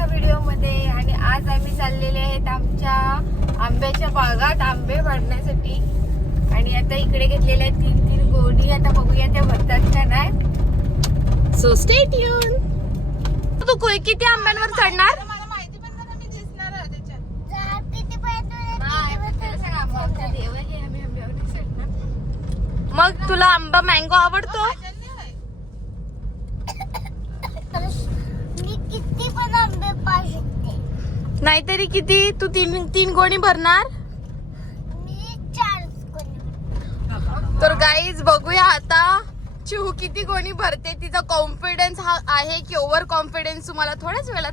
एका व्हिडिओमध्ये आणि आज आम्ही चाललेले आहेत आमच्या आंब्याच्या बागात आंबे वाढण्यासाठी. आणि आता इकडे घेतलेल्या आहेत तीन तीन गोणी आता बघूया त्या भरतात का नाही सो स्टे ट्यून तू कोई किती आंब्यांवर चढणार? मला माहिती पण जरा मी दिसणार आहे त्याच्यात. मग तुला आंबा मँगो आवडतो जल्दी आहे. मी किती पण आंबे पाहू शकते नाहीतरी किती? तू तीन तीन गोणी भरणार? मी तर गाईज बघूया आता. चिहू किती गोणी भरते? तिचा कॉन्फिडन्स हा आहे की ओव्हर कॉन्फिडन्स तुम्हाला थोड्याच वेळात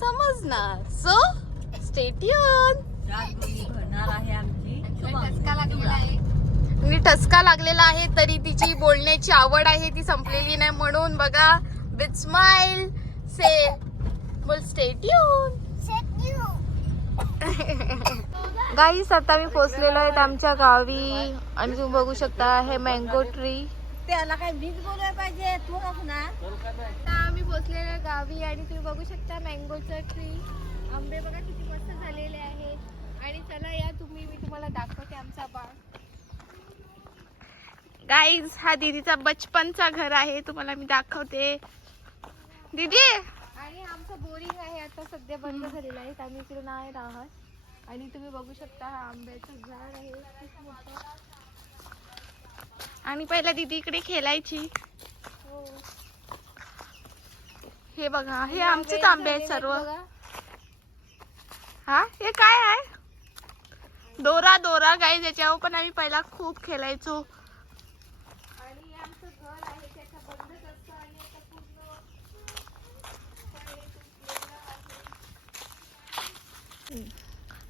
समजणार. सो स्टेटियन आणि ठसका लागलेला आहे. तरी तिची बोलण्याची आवड आहे ती संपलेली नाही म्हणून बघा. विथ स्माइल से बोल स्टेटियन गाईस आता मी पोचलेलो आहेत आमच्या गावी. आणि तुम्ही बघू शकता हे मँगो ट्री त्याला काय बीज बोलायला पाहिजे? तू ना. आता आम्ही पोचलेलो गावी आणि तुम्ही बघू शकता मँगोचं ट्री आंबे बघा किती मस्त झालेले आहे आणि चला या तुम्ही मी तुम्हाला दाखवते आमचा बाग. गाईज हा दीदीचा बचपनचा घर आहे. तुम्हाला मी दाखवते. दीदी आणि आमचं बोरिंग आहे आता सध्या बंद झालेलं आहे. आम्ही इकडे नाही राहत. आणि तुम्ही बघू शकता हा आंब्याचं झाड आहे. खूप मोठं. आणि पहिला दीदी इकडे खेळायची. हो. हे बघा हे आमचेच आंबे आहेत सर्व. हा हे काय आहे? दोरा दोरा गाई ज्याच्यावर पण आम्ही पहिला खूप खेळायचो. आणि आमचं घर आहे त्याचा बंदच असतं आणि आता पूर्ण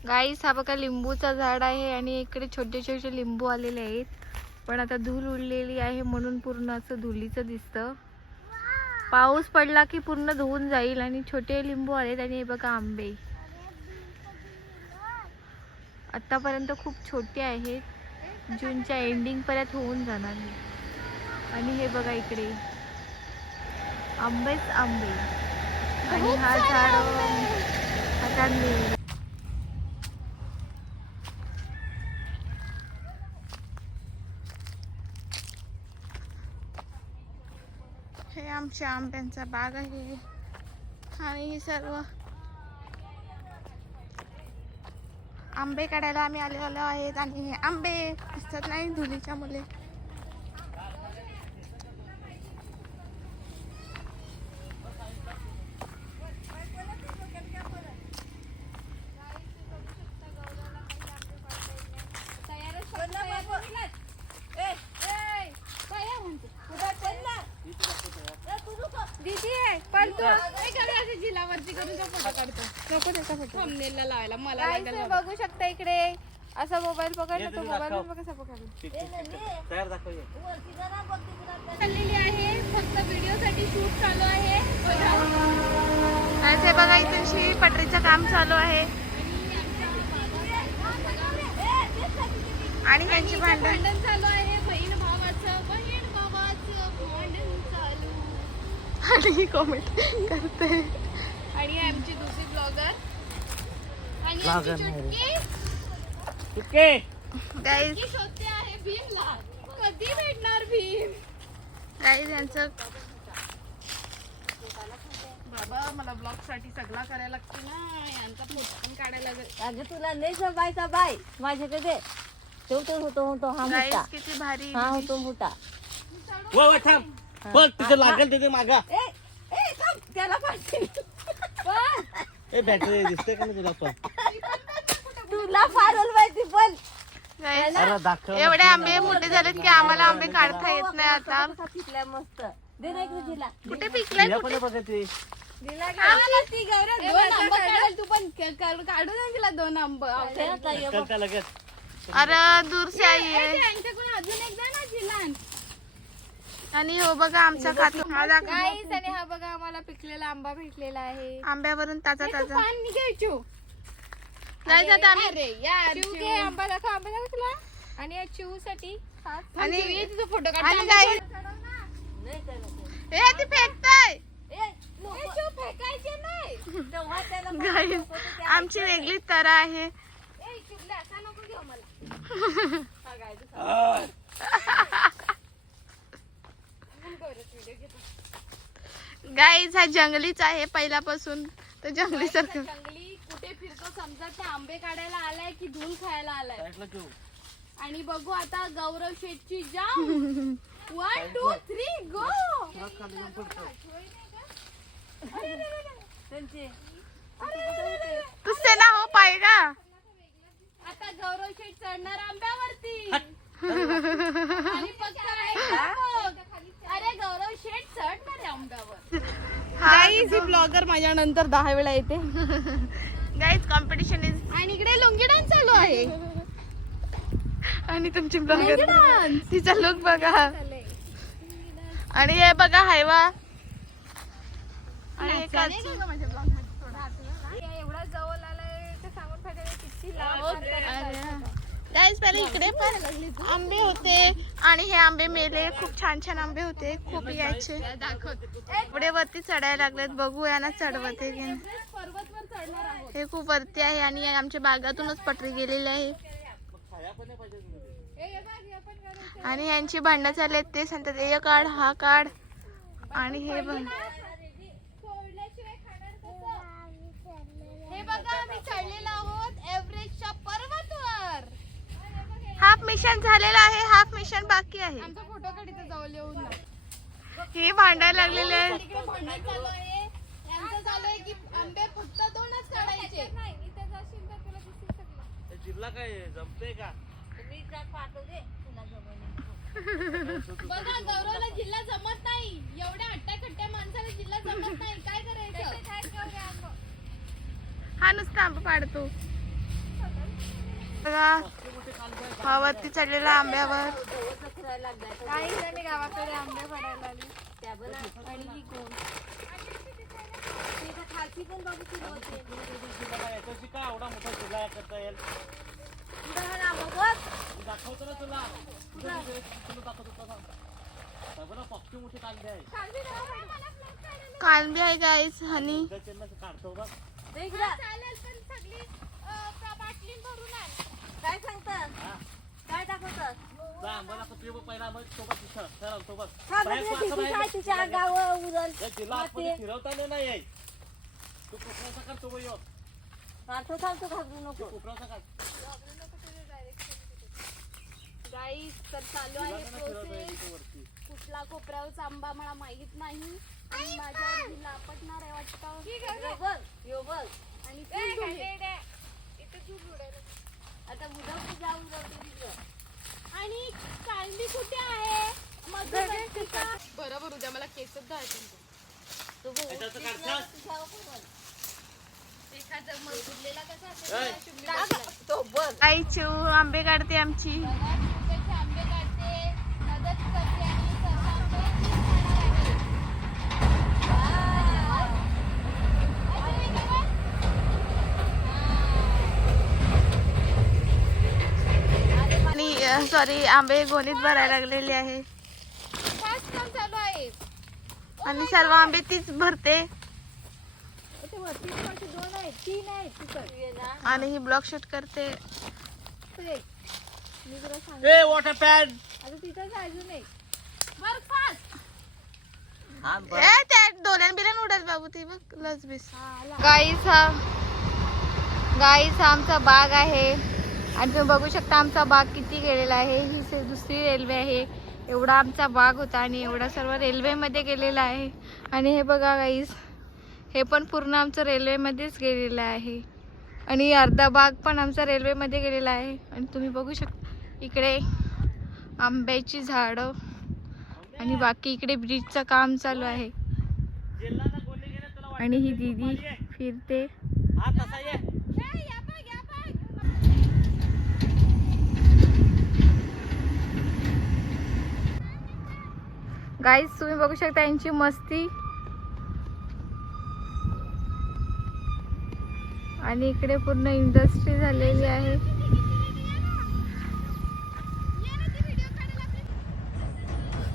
गाईस हा बघा लिंबूचा झाड आहे आणि इकडे छोटे छोटे लिंबू आलेले आहेत. पण आता धूल उडलेली आहे म्हणून पूर्ण असं धुलीचं दिसतं. पाऊस पडला की पूर्ण धुवून जाईल आणि छोटे लिंबू आलेत आणि हे बघा आंबे. आतापर्यंत खूप छोटे आहेत. जूनच्या एंडिंग पर्यंत होऊन जाणार. आणि हे बघा इकडे. आंबेच आंबे. आणि हा झाड हा झाड हे आमच्या आंब्यांचा बाग आहे. आणि हे सर्व आंबे काढायला आम्ही आलेलो आहेत आणि हे आंबे दिसत नाही धुलीच्या मुले दीदी पण तू जिलावरती करून फोटो काढतो नको त्याचा फोटो थंबनेलला लावायला मला Guys, तुम्ही बघू. शकता इकडे. असा मोबाईल पकडला तो मोबाईल पण कसा पकडला तयार चाललेली आहे. फक्त व्हिडिओ साठी शूट चालू आहे. बघा. इथूनशी पटरीचं काम चालू आहे. आणि त्यांची भांडण. भांडण चालू आहे. बहीण भावाचं बहीण भावाचं भांडण चालू. आणि कॉमेंट करते. आणि आमची नाही. चुटकी ओके गाईज ती शोधते आहे भीमला. कधी भेटणार भीम? गाईज यांचं बाबा मला ब्लॉगसाठी सगळा करायला लागते ना. यांचा फोटो पण काढायला लागेल. अगं तुला नाही जमायचा बाय माझ्याकडे ठेवतो होतो होतो हा गाईज मोठा. किती भारी हा होतो मोठा. वा वा थांब. बघ तिथे लागेल तिथे मागा. ए ए थांब, त्याला पाहिजे ए बॅटरी दिसते का नाही तुला पण? तुला फारल माहिती पण. Guys, अरे दाखव. एवढे आंबे मोठे झालेत की आम्हाला आंबे काढता येत नाही आता. कसा पिकलाय मस्त. दे ना इकडे दिला कुठे पिकलाय तिला पण बघते दिला ती गौरव दोन आंबा काढेल तू पण क- क- काढू दे तिला दोन आंबा. चल का लगेच अरे दूर से आई है अजून एकदा ना जिलान. आणि हो बघा आमचा कातू हा दाखव. आणि हा बघा आम्हाला पिकलेला आंबा भेटलेला आहे. आंब्यावरून ताजा ताजा. पान निघायचो नाही आता आम्ही. अरे यार चिव घे आंबा दाखव आंबा दाखव तुला. आणि या चिवू साठी आणि फोटो काढ. आणि काय ए ती फेकताय. ए, नको. फेकायचे नाही. गाईस आमची वेगळी तरा आहे. ए शुभले असा नको घेऊ मला. गाईज हा जंगलीच आहे पहिल्यापासून. तर जंगली सारखं. समजत नाही आंबे काढायला आलाय की धूल खायला आलाय. ठेव. आणि बघू आता गौरव शेठची जाम. वन टू थ्री गो तुझसे ना हो पाएगा आता गौरव शेठ चढणार आंब्यावरती. आणि फक्त. अरे गौरव शेठ चढणार आंब्यावर. ही. ब्लॉगर माझ्या नंतर दहा वेळा येते. गाईज कॉम्पिटिशन इज आणि इकडे लुंगी डान्स चालू आहे. आणि तुमची ब्लॉगर तिचा लुक बघा. आणि हे बघा हायवा. आणि एवढा गाईज पहिले इकडे पण. आंबे होते. आणि हे आंबे मेले. खूप छान छान आंबे होते. खूप यायचे. एवढे वरती चढायला लागलेत. बघू यांना चढवते हे खूप वरती आहे आणि आमच्या बागातूनच पटरी गेलेली आहे. आणि यांची भांडणं चालले ते सांगतात हे काढ हा काढ. आणि हे बघ सोडल्याशिवाय खाणार कसं? हे बघा आम्ही चढलेलो आहोत एव्हरेस्टच्या पर्वतवर हाफ मिशन झालेला आहे हाफ मिशन बाकी आहे. हे भांडायला लागलेले आहे इकडे भांडण चालू आहे. यांचं चालू आहे की आंबे फक्त दोनच काढायचे. इथे जाशील तर तुला दिसेल सगळं हे जिल्हा काय जमते का बघा गौरवला जिल्हा जमत नाही. एवढ्या हट्ट्या माणसाला जिल्हा जमत नाही. काय करायचं? हा नुसता आंबा पाडतो. बघा. हा वरती चढलेला आंब्यावर. काही जणी गावाकडे आंबे पडायला पण मोठा दाखवतो ना तुला दाखवतो मोठे कांदे आहे कालबी आहे गाईस हनी काढतो बघ चालेल पण सगळी अं, का- बाटली भरून आण काय सांगतात काय दाखवतात जा आंबा दाखवतो बघ पहिला मग सोबत तिथं चला सोबत. बाहेर बघ असं तिची बाहेर काय तिच्या गावं उदल या जिल्हा आतमध्ये फिरवता नाही येईल तू कोकणाचा काढ तो येऊ अर्थ सांगतो घाबरू नको. कोकणाचा काढ गाईस तर चालू आहे प्रोसेस कुठला कोपऱ्यावरचा आंबा मला माहीत नाही. आणि जिल्हा आपटणार आहे वाटतं. यो बघ. यो बघ. आणि आणि कांदी कुठे आहे? बरोबर उद्या मला केसच धायचं तू बघ याच्याचं काढतात तुझ्या कोण एखादं मजबुरलेला कसा असेल ऐ. तसा शुभ्र तो बघ आई चिव आंबे काढते आमची बघा, शुभ्रेचे आंबे काढते मदत करते आणि सर्व आंबे तीच खाणार आहे. वाव. अजून एक आहे बघ. आणि सॉरी आंबे गोणीत भरायला लागलेले आहे. फास्ट काम चालू आहे आणि सर्व आंबे तीच भरते. आणि ही ब्लॉक शूट करते. वॉटर दोल्यान बिल्यान उडत बाबू ती बघ लसबीस. गाईस हा गाईस हा आमचा बाग आहे. आणि तुम्ही बघू शकता आमचा बाग किती गेलेला आहे. ही से- दुसरी रेल्वे आहे. एवढा आमचा बाग होता आणि एवढा सर्व रेल्वेमध्ये गेलेला आहे. आणि हे बघा गाईस हे पण पूर्ण आमचं रेल्वेमध्येच गेलेलं आहे. आणि अर्धा बाग पण आमचा रेल्वेमध्ये गेलेला आहे. आणि तुम्ही बघू शकता इकडे आंब्याची झाडं आणि बाकी इकडे ब्रिजचं काम चालू आहे. आणि ही दीदी फिरते हा तसा ये गाईज तुम्ही बघू शकता यांची मस्ती. आणि इकडे पूर्ण इंडस्ट्री झालेली आहे.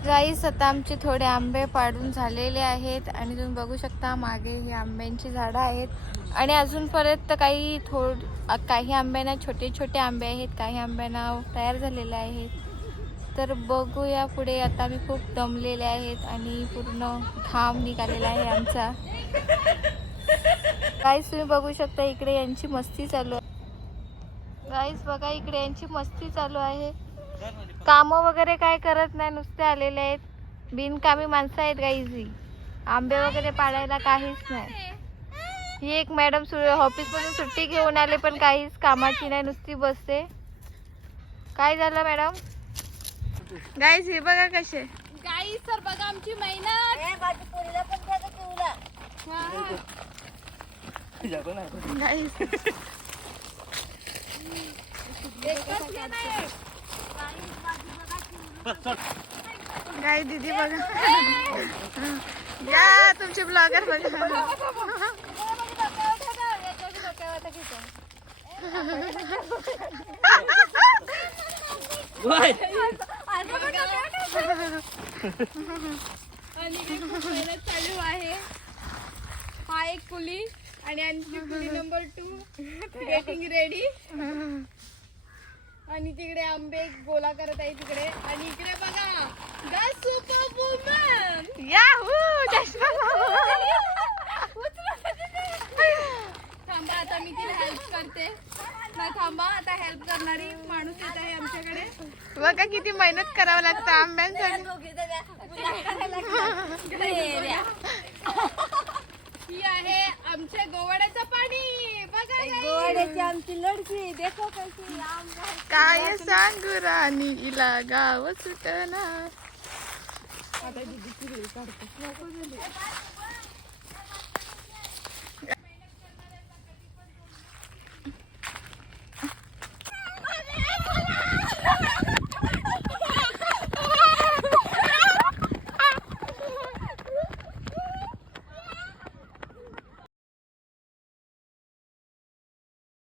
गाईस आता आमचे थोडे आंबे पाडून झालेले आहेत. आणि तुम्ही बघू शकता मागे ही आंब्यांची झाडं आहेत. आणि अजूनपर्यंत काही थोड काही आंब्यांना छोटे छोटे आंबे आहेत. काही आंब्यांना तयार झालेले आहेत. तर बघूया पुढे. आता आम्ही खूप दमलेले आहेत आणि पूर्ण घाम निघालेला आहे आमचा. गाईस तुम्ही बघू शकता इकडे यांची मस्ती चालू आहे. गाईस बघा इकडे यांची मस्ती चालू आहे. कामं वगैरे काय करत नाही नुसते आलेले आहेत. बिनकामी माणसं आहेत गाईजी आंबे वगैरे पाडायला काहीच नाही. ही एक मॅडम सु मधून सुट्टी घेऊन आले पण काहीच कामाची नाही नुसती बसते. काय झालं मॅडम गाईज हे बघा कसे गाई सर बघा आमची मेहनत ए, माझ्या पोरीला पण द्या गं चिवडा. हा. गाईज एकच घे नाही. बस, चल. गाय दीदी बघा या तुमचे ब्लॉगर बघा बाय. आणि इकडे खूप मेहनत चालू आहे. हा एक कुली आणि आमची कुली नंबर टू गेटिंग रेडी आणि तिकडे आंबे गोला करत आहे तिकडे. आणि इकडे बघा द सुपर वुमन याहू चष्मा थांबा आता मी तिला हेल्प करते. थांबा आता हेल्प करणारी माणूस येत आहे आमच्याकडे. बघा किती मेहनत करावं लागतं आंब्यांसाठी ही आहे आमच्या गोवाड्याचं पाणी. बघा. गोवाड्याची आमची लडकी देखो कशी आम घाल- काय सांगू राणी इला गाव सुटणार.